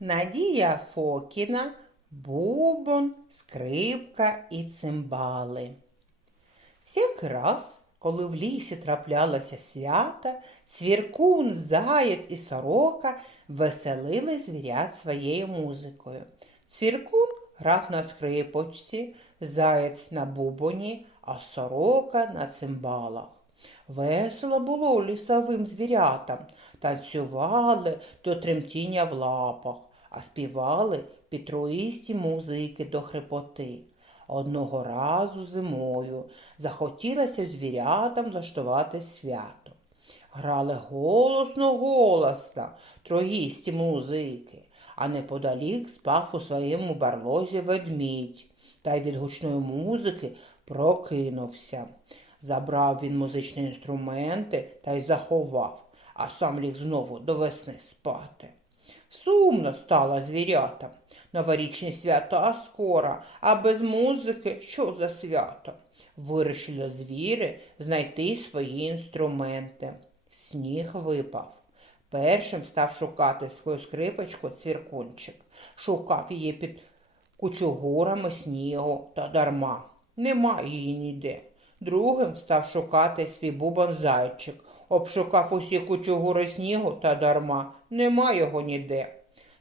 Надія Фокіна, бубон, скрипка і цимбали. Всякий раз, коли в лісі траплялося свята, цвіркун, заєць і сорока веселили звірят своєю музикою. Цвіркун грав на скрипочці, заєць на бубоні, а сорока на цимбалах. Весело було лісовим звірятам, танцювали до тремтіння в лапах, а співали під троїсті музики до хрипоти. Одного разу зимою захотілося звірятам влаштувати свято. Грали голосно голосно троїсті музики, а неподалік спав у своєму барлозі ведмідь, та й від гучної музики прокинувся. Забрав він музичні інструменти та й заховав, а сам ліг знову до весни спати. Сумно стало звірятам. Новорічні свята скоро, а без музики що за свято? Вирішили звіри знайти свої інструменти. Сніг випав. Першим став шукати свою скрипочку цвіркунчик. Шукав її під кучугурами снігу та дарма. Нема її ніде. Другим став шукати свій бубон зайчик. Обшукав усі кучугури снігу та дарма. Нема його ніде.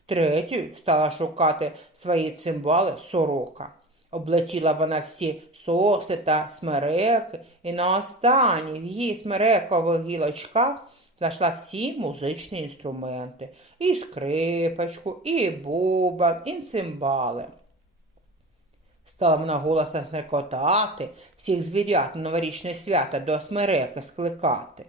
Третьою стала шукати свої цимбали сорока. Облетіла вона всі соси та смереки, і на останній в її смерекових гілочках знайшла всі музичні інструменти і скрипочку, і бубон, і цимбали. Стала вона голосом смеркотати, всіх звірят на новорічне свято до смереки скликати.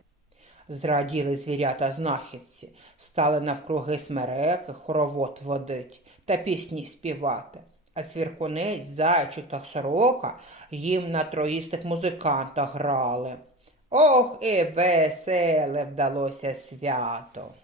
Зраділи звірята знахідці, стали навкруги смереки хоровод водить та пісні співати. А цвіркунець, зайчик та сорока їм на троїстих музикантах грали. Ох, і веселе вдалося свято.